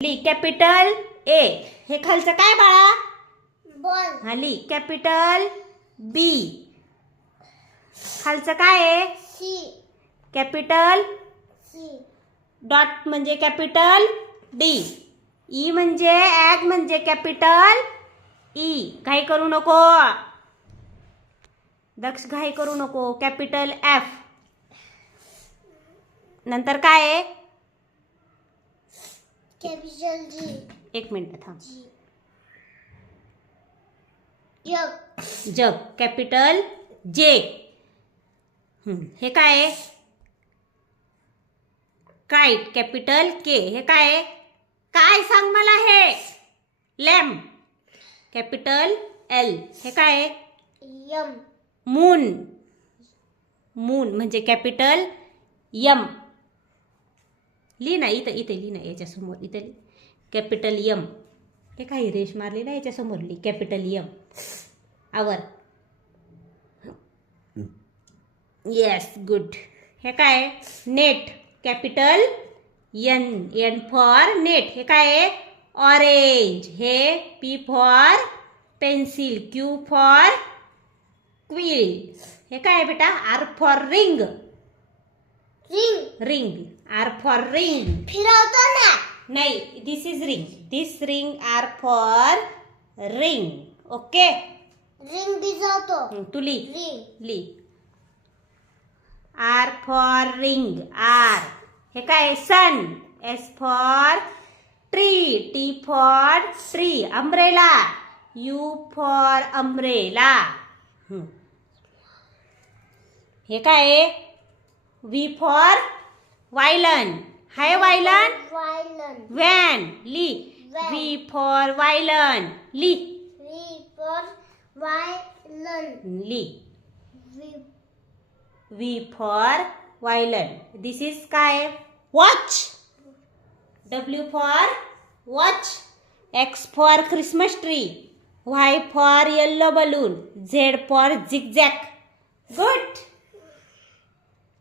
Lee capital A हे खालचं काय बाळा? बॉल. हा ली कॅपिटल बी खालचं काय आहे? सी कॅपिटल सी डॉट म्हणजे कॅपिटल डी ई म्हणजे ॲग म्हणजे कॅपिटल ई घाई करू नको. दक्ष घाई करू नको. कॅपिटल एफ नंतर काय आहे? कॅपिटल जी एक मिनट थांब जी। जग जग कॅपिटल जे। हं, हे काय आहे? काईट कॅपिटल के हे काय आहे? काय सांग मला हे? लॅम्प कॅपिटल एल हे काय आहे? यम। मून मून म्हणजे कॅपिटल यम. लिही ना इथं इथे लिही ना याच्यासमोर इथं लिही कॅपिटल यम हे काही रेश मारली ना याच्यासमोर लिही कॅपिटल यम आवर. येस गुड हे काय? Net capital N N for net हे काय आहे? ऑरेंज हे P for pencil Q for quill हे काय बेटा? R for ring ring R for ring फिरवतो ना नाही this is ring this ring R for ring okay ring भिजवतो तू ली रिंग ली आर फॉर रिंग आर हे काय sun S for tree T for tree umbrella U for umbrella हे काय V for violin hi violin violin van Lee Van. V for violin ली V for violin ली V for violin this is काय watch W for watch X for Christmas tree Y for yellow balloon Z for zigzag good